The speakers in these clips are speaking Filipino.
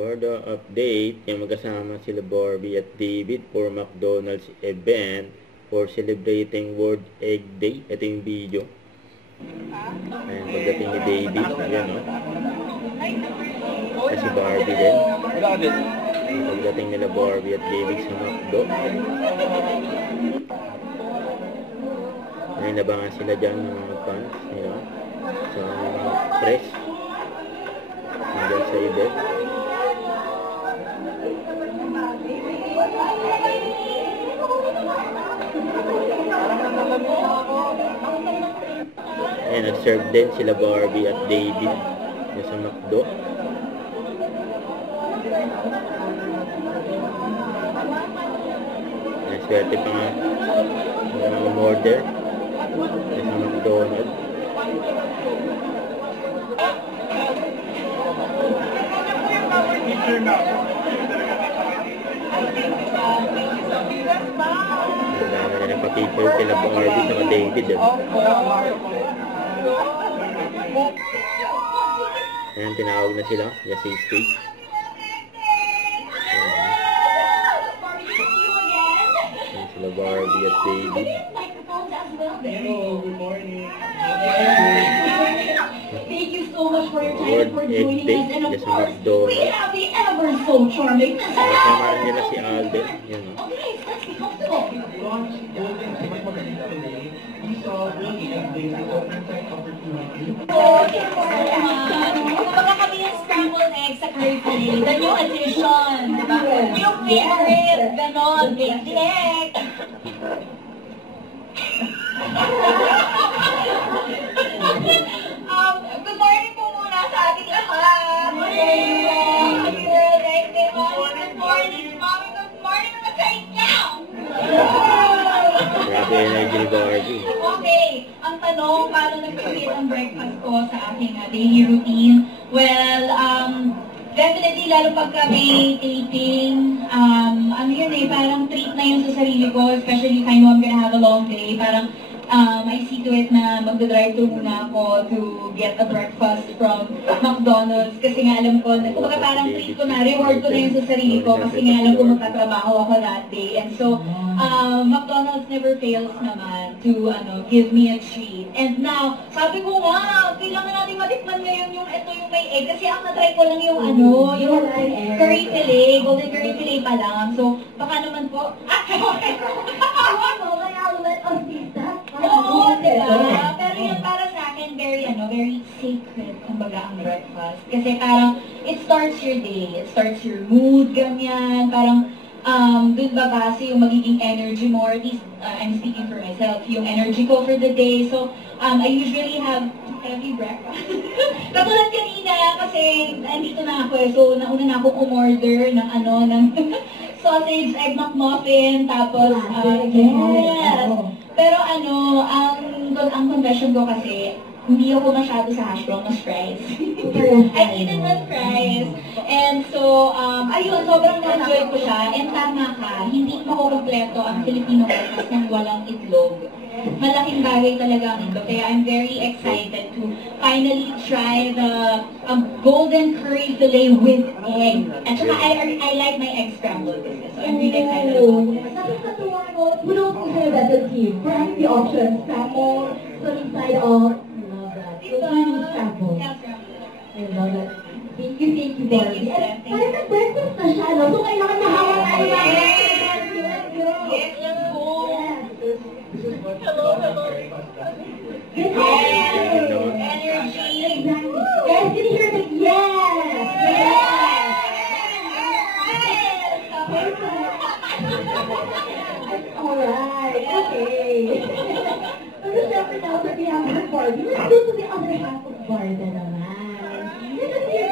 For the update, yung magkasama sila Barbie at David for McDonald's event for celebrating World Egg Day. Ito yung video. Ayan, pagdating ni David, ayan o. Kasi Barbie din. Pagdating nila Barbie at David sa McDo. Ayan, nabangan sila dyan yung mga fans nila sa press. Hanggang sa event. Ayan, nag-serve din sila Barbie at David sa McDo. Ayan, swerte pa nga mga umorder sa McDonald's. Dami na nagpa-picture kila Barbie sa David. Ayan, tinawag na sila. Yes, stage. Ayan sila Barbie at David. Hello, good morning. Thank you so much for your time and for joining us. And of course, we have the ever so charming. Kasama rin nila si Alden. Yan o. Okay, let's be comfortable. Kumbaga kami yung scrambled eggs sa curry fillet. The new addition, diba? Yung favorite, ganon, baked egg. Good morning po muna sa ating lahat. Good morning. Good morning. Mommy, good morning naman sa inyo. Grabe energy ni Barbie. Okay, ang tanong, paano nag-create ang breakfast ko sa aking daily routine? Well, definitely, lalo pag kami taping, ano yun parang treat na yun sa sarili ko, especially if I know I'm gonna have a long day. Parang, I see to it na magdadrive-thru muna ako to get a breakfast from McDonald's kasi nga alam ko, kumbaga parang treat ko na, reward ko na yun sa sarili ko kasi nga alam ko magtatrabaho ako that day. And so, McDonald's never fails naman to give me a treat. And now, sabi ko nga, kailangan natin matikman ngayon yung ito yung may egg kasi ang natry ko lang yung yung curry fillet, golden curry fillet pa lang. So, baka naman po, oo, diba? Pero yan para sa akin, very sacred, kumbaga, ang breakfast. Kasi parang, it starts your day, it starts your mood, ganyan, parang, dun babase yung magiging energy mo, or at least, I'm speaking for myself, yung energy ko for the day. So, I usually have heavy breakfast. Katulad kanina, kasi nandito na ako so nauna na ako umorder ng ng sausage, egg McMuffin, tapos, yes. Pero ang confession ko kasi, hindi ako masyado sa hash brown, mas fries. I eat it with fries. And so, ayun, sobrang na-enjoy ko siya. And tama ka, hindi makukompleto ang Filipino breakfast ng walang itlog. Malaking bagay talaga ang itlog. Kaya I'm very excited to finally try the golden curry fillet with egg. At saka, I like my egg scrambled. So I'm really excited about it. Nakakatuwa mo, puno ko sa'yo that the team. Trying the options, scrambled, so inside of, scrambled. I love that. Thank you, Barbie. And parang nag-breakfast na siya, no? So kailangan nahawa tayo. Yes, let's go. Hello. Good Energy. Exactly. Guys, can you hear me? Alright, okay. So syempre now that we have the Barbie, let's go to the other half of Barbie naman. This is your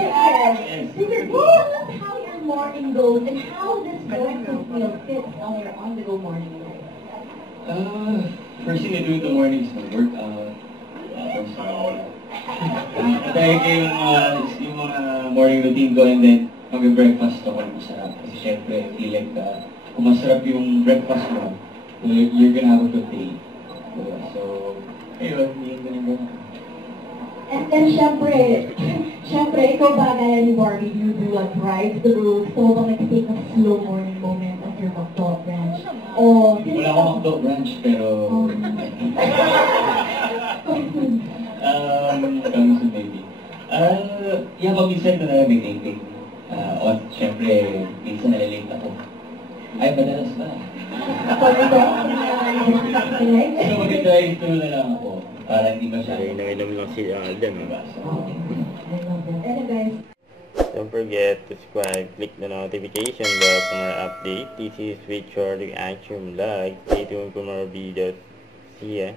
picture. Tell us how your morning goes and how this breakfast meal fits on your on-the-go morning life. First thing I do in the morning is work out. Kaya yung mga morning routine ko, and then mag-breakfast ako ng masarap. Kasi syempre, I feel like kung masarap yung breakfast mo, you're gonna have a good day. So, ayun, yung ganun. And then, syempre, ikaw ba gaya ni Barbie, you do like drive through, gusto mo bang nag-take a slow morning moment at your McDo branch? O, Wala akong McDo branch, pero... Coming soon maybe. Yeah, pag minsan ko na lang may dating. O, syempre, minsan nalilate ako. Ay, madalas ba? So, mag-drive through na lang ako. Para hindi masyado. Nainom lang si Alden. I love that. Anyways, Don't forget to subscribe, click the notification bell for more update. This is with Short Action Vlog. Stay tuned for more videos. See ya.